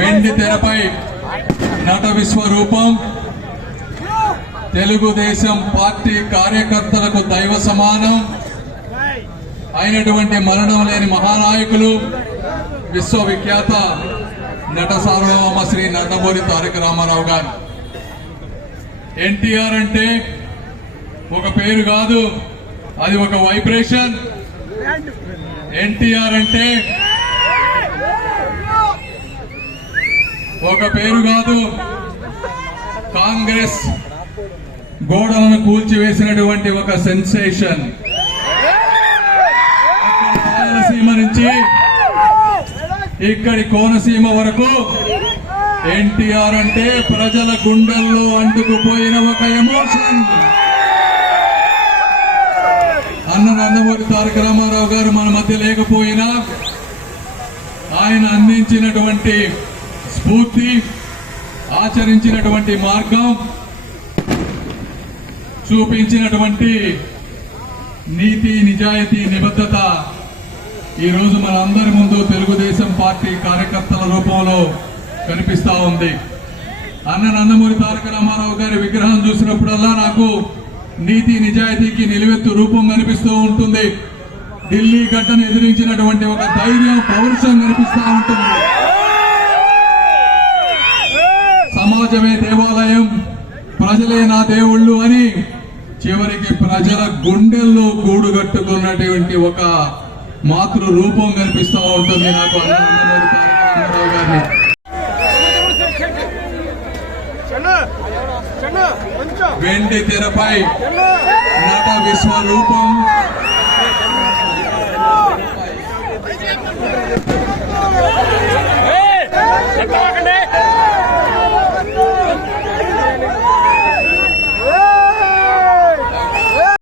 వెండి తెరపై నట విశ్వరూపం. తెలుగుదేశం పార్టీ కార్యకర్తలకు దైవ సమానం. అయినటువంటి మరణం లేని మహానాయకులు విశ్వవిఖ్యాత నట సార్వభౌమ శ్రీ నందమూరి తారక రామారావు గారు. ఎన్టీఆర్ అంటే ఒక పేరు కాదు అది ఒక వైబ్రేషన్. ఎన్టీఆర్ అంటే ఒక పేరు కాదు. కాంగ్రెస్ గోడలను కూల్చివేసినటువంటి ఒక సెన్సేషన్. రాయలసీమ నుంచి ఇక్కడి కోనసీమ వరకు ఎన్టీఆర్ అంటే ప్రజల గుండెల్లో అంటుకుపోయిన ఒక ఎమోషన్. అన్న నందమూరి తారక రామారావు గారు మన మధ్య లేకపోయినా ఆయన అందించినటువంటి స్ఫూర్తి ఆచరించినటువంటి మార్గం చూపించినటువంటి నీతి నిజాయితీ నిబద్ధత ఈ రోజు మన అందరి ముందు తెలుగుదేశం పార్టీ కార్యకర్తల రూపంలో కనిపిస్తా ఉంది. అన్న నందమూరి తారక రామారావు గారి విగ్రహం చూసినప్పుడల్లా నాకు నీతి నిజాయితీకి నిలువెత్తు రూపం కనిపిస్తూ ఉంటుంది. ఢిల్లీ గడ్డను ఎదిరించినటువంటి ఒక ధైర్యం పౌరుషం కనిపిస్తూ ఉంటుంది. సమాజమే దేవాలయం. ప్రజలే నా దేవుళ్ళు అని చివరికి ప్రజల గుండెల్లో గూడుగట్టుకున్నటువంటి ఒక మాతృ రూపం కనిపిస్తూ ఉంటుంది నాకు గారిని వెండి తెరపై నట విశ్వరూపం.